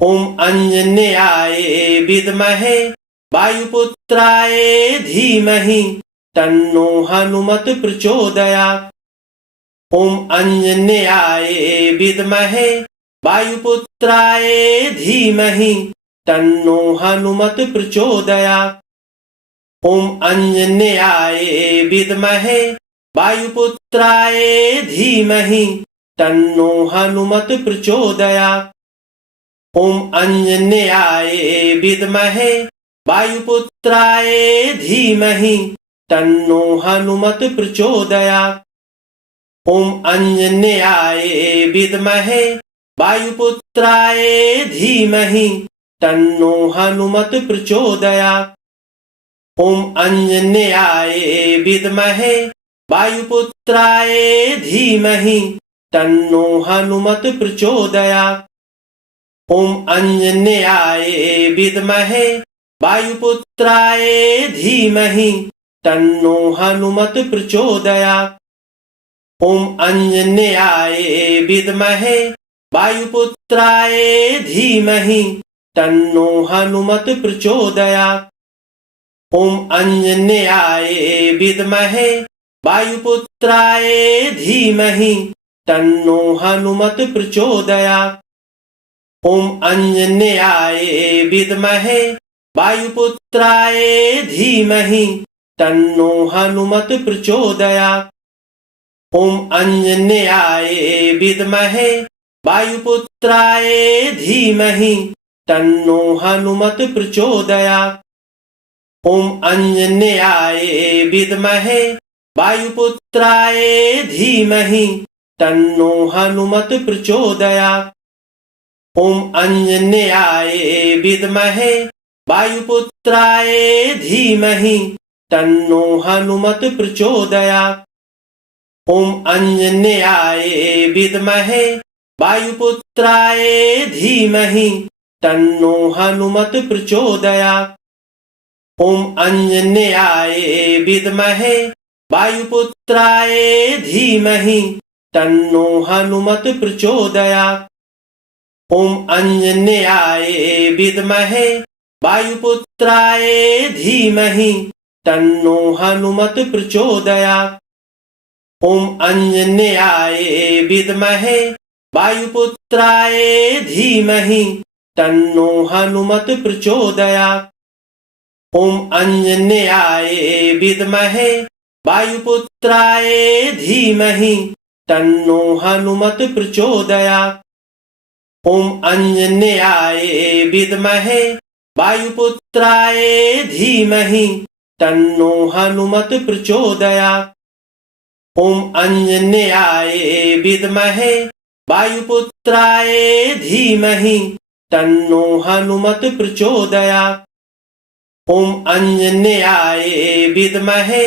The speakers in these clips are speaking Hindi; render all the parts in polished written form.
ओम अंजन्याय विद्महे वायुपुत्राय धीमहि तन्नो हनुमत प्रचोदयात्। ओम अंजन्याय विद्महे वायुपुत्राय धीमहि तन्नो हनुमत प्रचोदयात्। ओम अंजन्याय विद्महे वायुपुत्राय धीमहि तन्नो हनुमत प्रचोदयात्। ओम अंजन्याय विद्महे वायुपुत्राय धीमहि तन्नो हनुमत प्रचोदयात्। ओम अंजन्याय विद्महे वायुपुत्राय धीमहि तन्नो हनुमत प्रचोदयात्। ओम अंजन्याय विद्महे वायुपुत्राय धीमहि तन्नो हनुमत प्रचोदयात्। ओम अंजन्याय विद्महे वायुपुत्राय धीमहि तन्नो हनुमत प्रचोदयात्। ओम अंजन्याय विद्महे वायुपुत्राय धीमहि तन्नो हनुमत प्रचोदयात्। ओम अंजन्याय विद्महे वायुपुत्राय धीमहि तन्नो हनुमत प्रचोदयात्। ओम अंजन्याय विद्महे वायुपुत्राय धीमहि तन्नो हनुमत प्रचोदयात्। ओम अंजन्याय विद्महे वायुपुत्राय धीमहि तन्नो हनुमत प्रचोदयात्। ओम अंजन्याय विद्महे वायुपुत्राय धीमहि तन्नो हनुमत प्रचोदयात्। ओम अंजन्याय विद्महे वायुपुत्राय धीमहि तन्नो हनुमत प्रचोदयात्। ओम अंजन्याय विद्महे वायुपुत्राय धीमहि तन्नो हनुमत प्रचोदयात्। ओम अंजन्याय विद्महे वायुपुत्राय धीमहि तन्नो हनुमत प्रचोदयात्। ओम अंजन्याय विद्महे वायुपुत्राय धीमहि तन्नो हनुमत प्रचोदयात्। ओम अंजन्याय विद्महे वायुपुत्राय धीमहि तन्नो हनुमत प्रचोदयात्। ओम अंजन्याय विद्महे वायुपुत्राय धीमहि तन्नो हनुमत प्रचोदयात्। ओम अंजन्याय विद्महे वायुपुत्राय धीमहि तन्नो हनुमत प्रचोदयात्। ओम अंजन्याय विद्महे वायुपुत्राय धीमहि तन्नो हनुमत प्रचोदयात्। ओम अंजन्याय विद्महे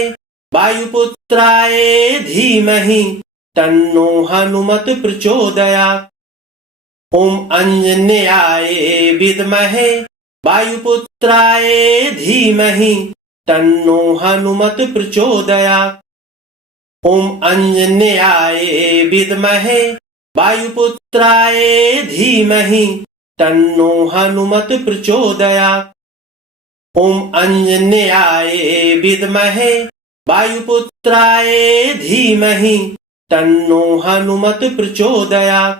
वायुपुत्राय धीमहि तन्नो हनुमत प्रचोदयात्। ओम अंजन्याय विद्महे वायुपुत्राय धीमहि तन्नो हनुमत प्रचोदयात्। ओम अंजन्याय विद्महे वायुपुत्राय धीमहि तन्नो हनुमत प्रचोदयात्। ओम अंजन्याय विद्महे वायुपुत्राय धीमहि तन्नो हनुमत प्रचोदयात्।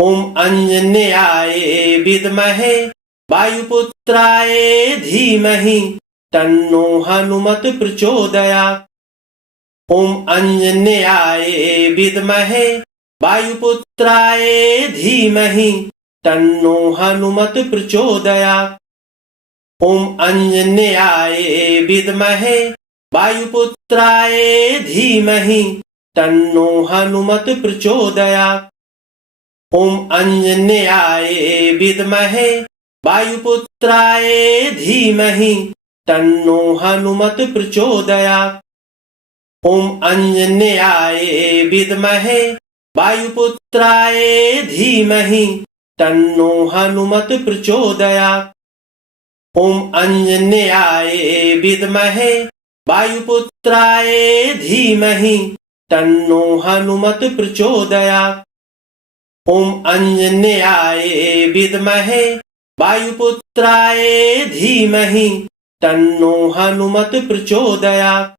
ओम अंजन्याय विद्महे वायुपुत्राय धीमहि तन्नो हनुमत प्रचोदयात्। ओम अंजन्याय विद्महे वायुपुत्राय धीमहि तन्नो हनुमत प्रचोदयात्। ओम अंजन्याय विद्महे वायुपुत्राय धीमहि तन्नो हनुमत प्रचोदयात्। ओम अंजन्याय विद्महे वायुपुत्राय धीमहि तन्नो हनुमत प्रचोदयात्। ओम अंजन्याय विद्महे वायुपुत्राय धीमहि तन्नो हनुमत प्रचोदयात्। ओम अंजन्याय विद्महे वायुपुत्राय धीमहि तन्नो हनुमत प्रचोदयात्। ॐ अञ्जन्याय विद्महे वायुपुत्राय धीमहि तन्नो हनुमत् प्रचोदयात्।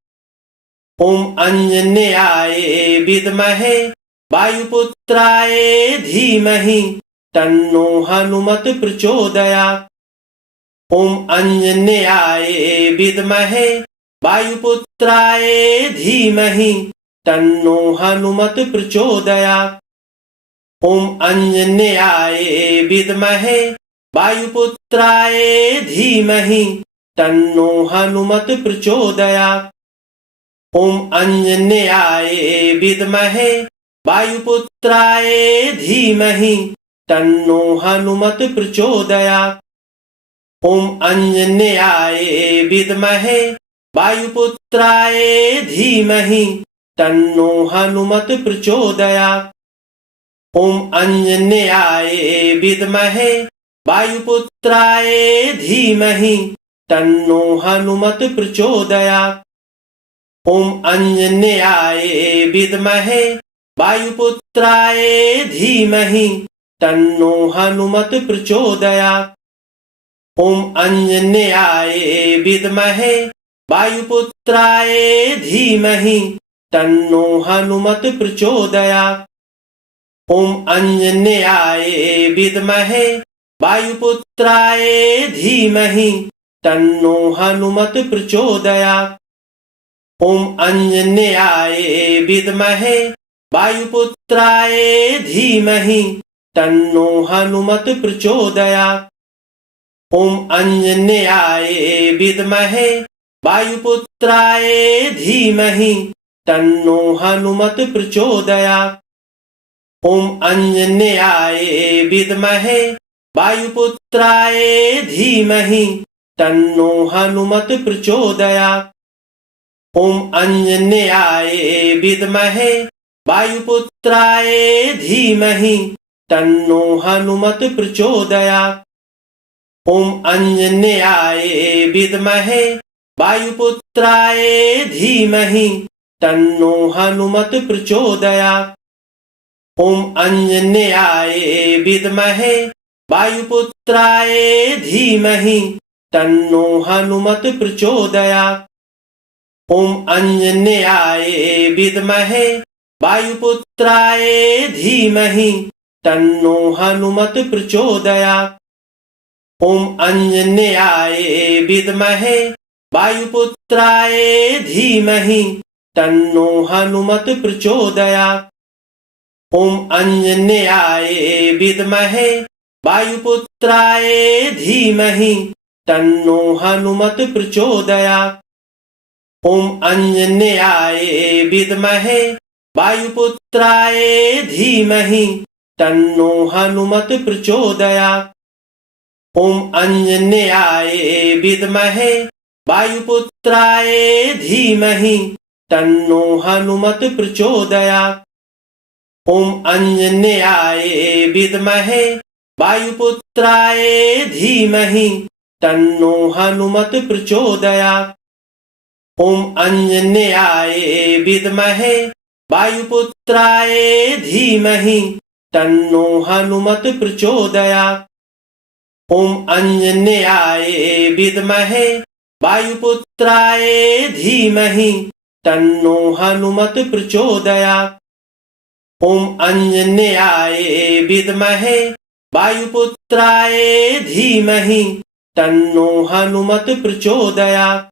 ॐ अञ्जन्याय विद्महे वायुपुत्राय धीमहि तन्नो हनुमत् प्रचोदयात्। ॐ अञ्जन्याय विद्महे वायुपुत्राय धीमहि तन्नो हनुमत् प्रचोदयात्। ॐ अञ्जन्याय विद्महे वायुपुत्राय धीमहि तन्नो हनुमत् प्रचोदयात्। ॐ अञ्जन्याय विद्महे वायुपुत्राय धीमहि तन्नो हनुमत् प्रचोदयात्। ॐ अञ्जन्याय विद्महे वायुपुत्राय धीमहि तन्नो हनुमत् प्रचोदयात्। ॐ अञ्जन्याय विद्महे वायुपुत्राय धीमहि तन्नो हनुमत् प्रचोदयात्। ॐ अञ्जन्याय विद्महे वायुपुत्राय धीमहि तन्नो हनुमत् प्रचोदयात्। ॐ अञ्जन्याय विद्महे वायुपुत्राय धीमहि तन्नो हनुमत् प्रचोदयात्। ॐ अञ्जन्याय विद्महे वायुपुत्राय धीमहि तन्नो हनुमत् प्रचोदयात्। ॐ अञ्जन्याय विद्महे वायुपुत्राय धीमहि तन्नो हनुमत् प्रचोदयात्। ॐ अञ्जन्याय विद्महे वायुपुत्राय धीमहि तन्नो हनुमत् प्रचोदयात्। ॐ अञ्जन्याय विद्महे वायुपुत्राय धीमहि तन्नो हनुमत् प्रचोदयात्। ॐ अञ्जन्याय विद्महे वायुपुत्राय धीमहि तन्नो हनुमत् प्रचोदयात्। ॐ अञ्जन्याय विद्महे वायुपुत्राय धीमहि तन्नो हनुमत् प्रचोदयात्। ॐ अञ्जन्याय विद्महे वायुपुत्राय धीमहि तन्नो हनुमत् प्रचोदयात्। ॐ अञ्जन्याय विद्महे वायुपुत्राय धीमहि तन्नो हनुमत् प्रचोदयात्। ॐ अञ्जन्याय विद्महे वायुपुत्राय धीमहि तन्नो हनुमत् प्रचोदयात्। ॐ अञ्जन्याय विद्महे वायुपुत्राय धीमहि तन्नो हनुमत् प्रचोदयात्। ॐ अञ्जन्याय विद्महे वायुपुत्राय धीमहि तन्नो हनुमत् प्रचोदयात्। ॐ अञ्जन्याय विद्महे वायुपुत्राय धीमहि तन्नो हनुमत् प्रचोदयात्। ॐ अञ्जन्याय विद्महे वायुपुत्राय धीमहि तन्नो हनुमत् प्रचोदयात्। ॐ अञ्जन्याय विद्महे वायुपुत्राय धीमहि तन्नो हनुमत् प्रचोदयात्। ॐ अञ्जन्याय विद्महे वायुपुत्राय धीमहि तन्नो हनुमत् प्रचोदयात्। ॐ अञ्जन्याय विद्महे वायुपुत्राय धीमहि तन्नो हनुमत् प्रचोदयात्।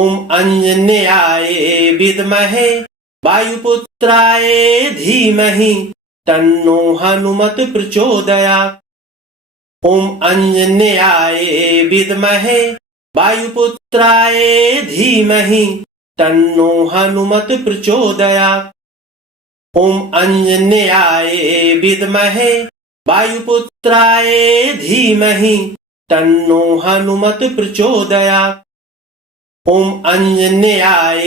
ॐ अञ्जन्याय विद्महे वायुपुत्राय धीमहि तन्नो हनुमत् प्रचोदयात्। ॐ अञ्जन्याय विद्महे वायुपुत्राय धीमहि तन्नो हनुमत् प्रचोदयात्। ॐ अञ्जन्याय विद्महे वायुपुत्राय धीमहि तन्नो हनुमत् प्रचोदयात्। ॐ अञ्जन्याय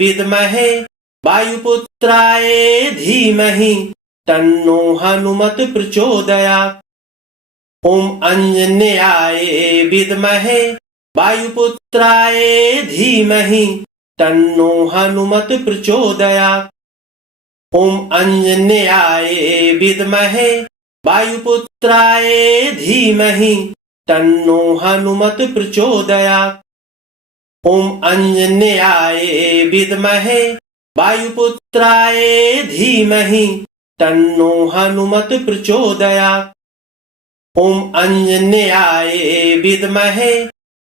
विद्महे वायुपुत्राय धीमहि तन्नो हनुमत् प्रचोदयात्। ॐ अञ्जन्याय विद्महे वायुपुत्राय धीमहि तन्नो हनुमत् प्रचोदयात्। ॐ आञ्जनेयाय विद्महे वायुपुत्राय धीमहि तन्नो हनुमत् प्रचोदयात्। ॐ आञ्जनेयाय विद्महे वायुपुत्राय धीमहि तन्नो हनुमत् प्रचोदयात्। ॐ आञ्जनेयाय विद्महे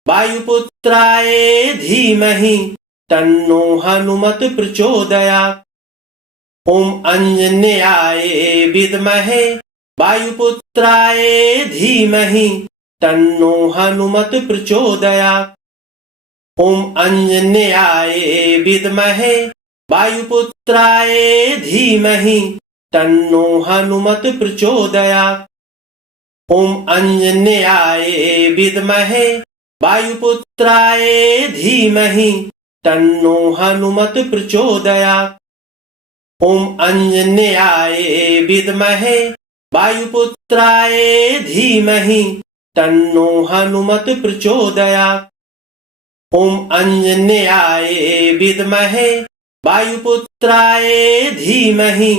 वायुपुत्राय धीमहि तन्नो हनुमत् प्रचोदयात्। ॐ आञ्जनेयाय विद्महे वायुपुत्राय धीमहि तन्नो हनुमत् प्रचोदयात्। ॐ आञ्जनेयाय विद्महे वायुपुत्राय धीमहि तन्नो हनुमत् प्रचोदयात्। ॐ आञ्जनेयाय विद्महे वायुपुत्राय धीमहि तन्नो हनुमत् प्रचोदयात्। ॐ आञ्जनेयाय विद्महे वायुपुत्राय धीमहि तन्नो हनुमत् प्रचोदयात्। ॐ आञ्जनेयाय विद्महे वायुपुत्राय धीमहि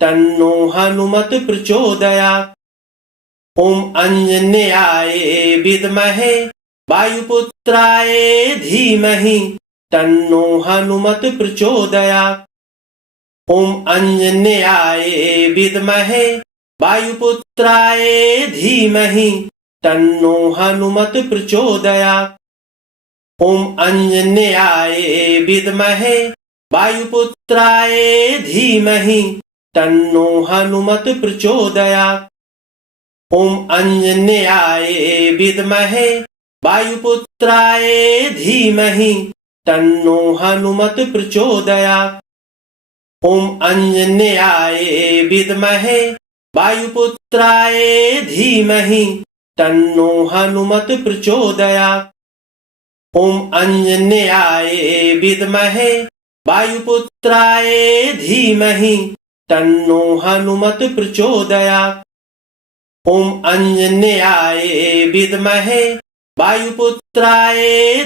तन्नो हनुमत् प्रचोदयात्। ॐ आञ्जनेयाय विद्महे वायुपुत्राय धीमहि तन्नो हनुमत् प्रचोदयात्। ॐ आञ्जनेयाय विद्महे वायुपुत्राय धीमहि तन्नो हनुमत् प्रचोदयात्। ॐ आञ्जनेयाय विद्महे वायुपुत्राय धीमहि तन्नो हनुमत् प्रचोदयात्। ॐ आञ्जनेयाय विद्महे वायुपुत्राय धीमहि तन्नो हनुमत् प्रचोदयात्। ॐ आञ्जनेयाय विद्महे वायुपुत्राय धीमहि तन्नो हनुमत् प्रचोदयात्। ॐ आञ्जनेयाय विद्महे वायुपुत्राय धीमहि तन्नो हनुमत् प्रचोदयात्। ॐ आञ्जनेयाय विद्महे वायुपुत्राय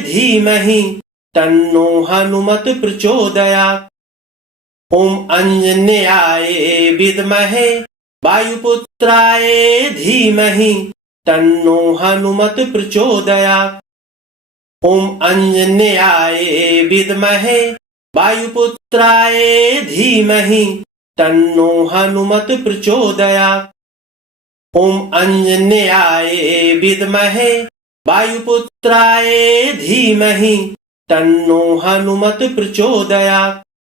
धीमहि तन्नो हनुमत् प्रचोदयात्। ॐ आञ्जनेयाय विद्महे वायुपुत्राय धीमहि तन्नो हनुमत् प्रचोदयात्। ॐ आञ्जनेयाय विद्महे वायुपुत्राय धीमहि तन्नो हनुमत् प्रचोदयात्। ॐ आञ्जनेयाय विद्महे वायुपुत्राय धीमहि तन्नो हनुमत् प्रचोदयात्।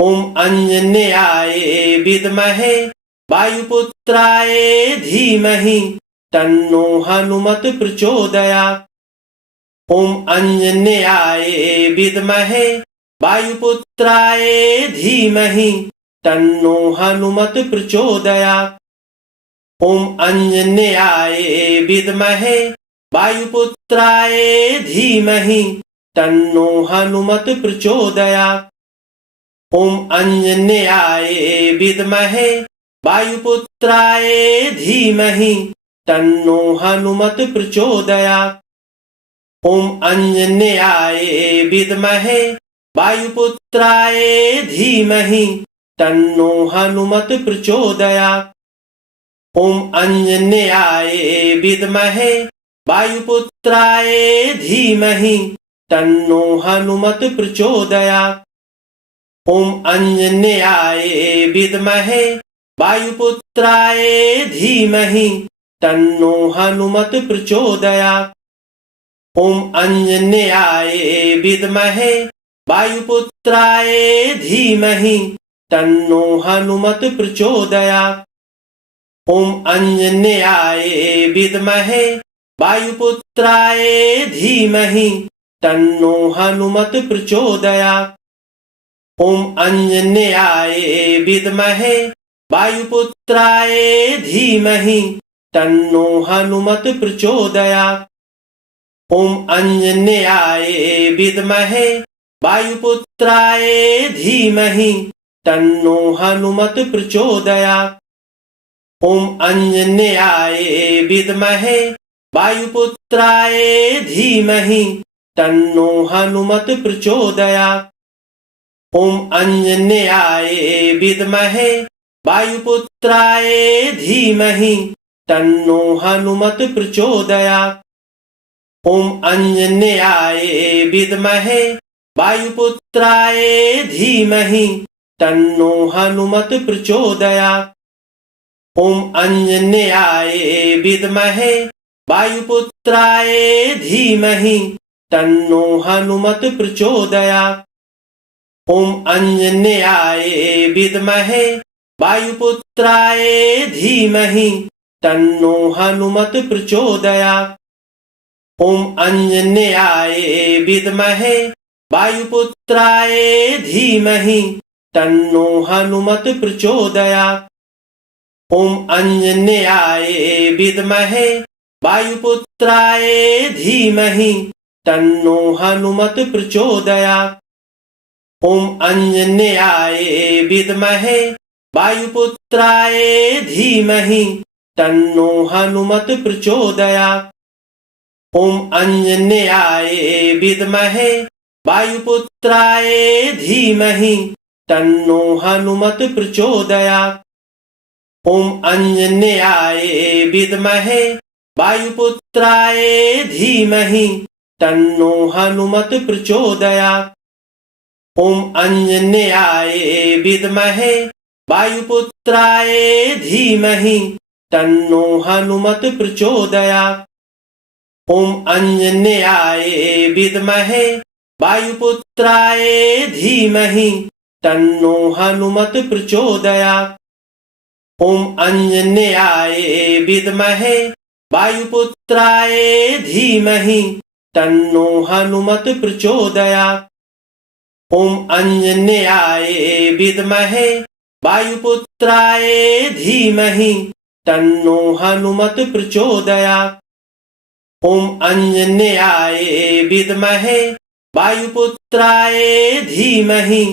ॐ आञ्जनेयाय विद्महे वायुपुत्राय धीमहि तन्नो हनुमत् प्रचोदयात्। ॐ आञ्जनेयाय विद्महे वायुपुत्राय धीमहि तन्नो हनुमत् प्रचोदयात्। ॐ आञ्जनेयाय विद्महे वायुपुत्राय धीमहि तन्नो हनुमत् प्रचोदयात्। ॐ आञ्जनेयाय विद्महे वायुपुत्राय धीमहि तन्नो हनुमत् प्रचोदयात्। ॐ आञ्जनेयाय विद्महे वायुपुत्राय धीमहि तन्नो हनुमत् प्रचोदयात्। ॐ आञ्जनेयाय विद्महे वायुपुत्राय धीमहि तन्नो हनुमत् प्रचोदयात्। ॐ आञ्जनेयाय विद्महे वायुपुत्राय धीमहि तन्नो हनुमत् प्रचोदयात्। ॐ आञ्जनेयाय विद्महे वायुपुत्राय धीमहि तन्नो हनुमत् प्रचोदयात्। ॐ आञ्जनेयाय विद्महे वायुपुत्राय धीमहि तन्नो हनुमत् प्रचोदयात्। ॐ आञ्जनेयाय विद्महे वायुपुत्राय धीमहि तन्नो हनुमत् प्रचोदयात्। ॐ आञ्जनेयाय विद्महे वायुपुत्राय धीमहि तन्नो हनुमत् प्रचोदयात्। ॐ आञ्जनेयाय विद्महे वायुपुत्राय धीमहि तन्नो हनुमत् प्रचोदयात्। ॐ अंजन्याय विद्महे वायुपुत्राय धीमहि तन्नो हनुमत प्रचोदयात्। ॐ अंजन्याय विद्महे वायुपुत्राय धीमहि तन्नो हनुमत प्रचोदयात्। ॐ अंजन्याय विद्महे वायुपुत्राय धीमहि तन्नो हनुमत प्रचोदयात्। ॐ अंजन्याय विद्महे वायुपुत्राय धीमहि तन्नो हनुमत प्रचोदयात्। ॐ अंजन्याय विद्महे वायुपुत्राय धीमहि तन्नो हनुमत प्रचोदयात्। ॐ अंजन्याय विद्महे वायुपुत्राय धीमहि तन्नो हनुमत प्रचोदयात्। ॐ अंजन्याय विद्महे वायुपुत्राय धीमहि तन्नो हनुमत प्रचोदयात्। ॐ अंजन्याय विद्महे वायुपुत्राय धीमहि तन्नो हनुमत प्रचोदयात्। ॐ अंजन्याय विद्महे वायुपुत्राय धीमहि तन्नो हनुमत प्रचोदयात्। ॐ अंजन्याय विद्महे वायुपुत्राय धीमहि तन्नो हनुमत प्रचोदयात्। ॐ अंजन्याय विद्महे वायुपुत्राय धीमहि तन्नो हनुमत प्रचोदयात्। ॐ अंजन्याय विद्महे वायुपुत्राय धीमहि तन्नो हनुमत प्रचोदयात्। ॐ अंजन्याय विद्महे वायुपुत्राय धीमहि तन्नो हनुमत प्रचोदयात्। ॐ अंजन्याय विद्महे वायुपुत्राय धीमहि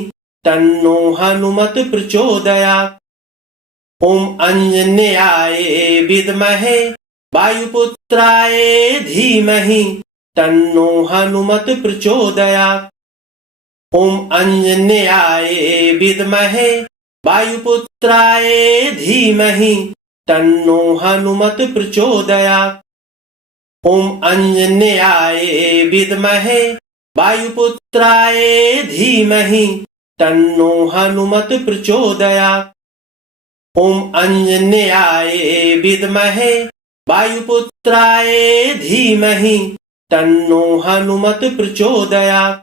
तन्नो हनुमत प्रचोदयात्। ॐ अंजन्याय विद्महे वायुपुत्राय धीमहि तन्नो हनुमत प्रचोदयात्। ॐ अंजन्याय विद्महे वायुपुत्राय धीमहि तन्नो हनुमत प्रचोदयात्। ॐ अंजन्याय विद्महे वायुपुत्राय धीमहि तन्नो हनुमत प्रचोदयात्। ॐ अंजन्याय विद्महे वायुपुत्राय धीमहि तन्नो हनुमत प्रचोदयात्।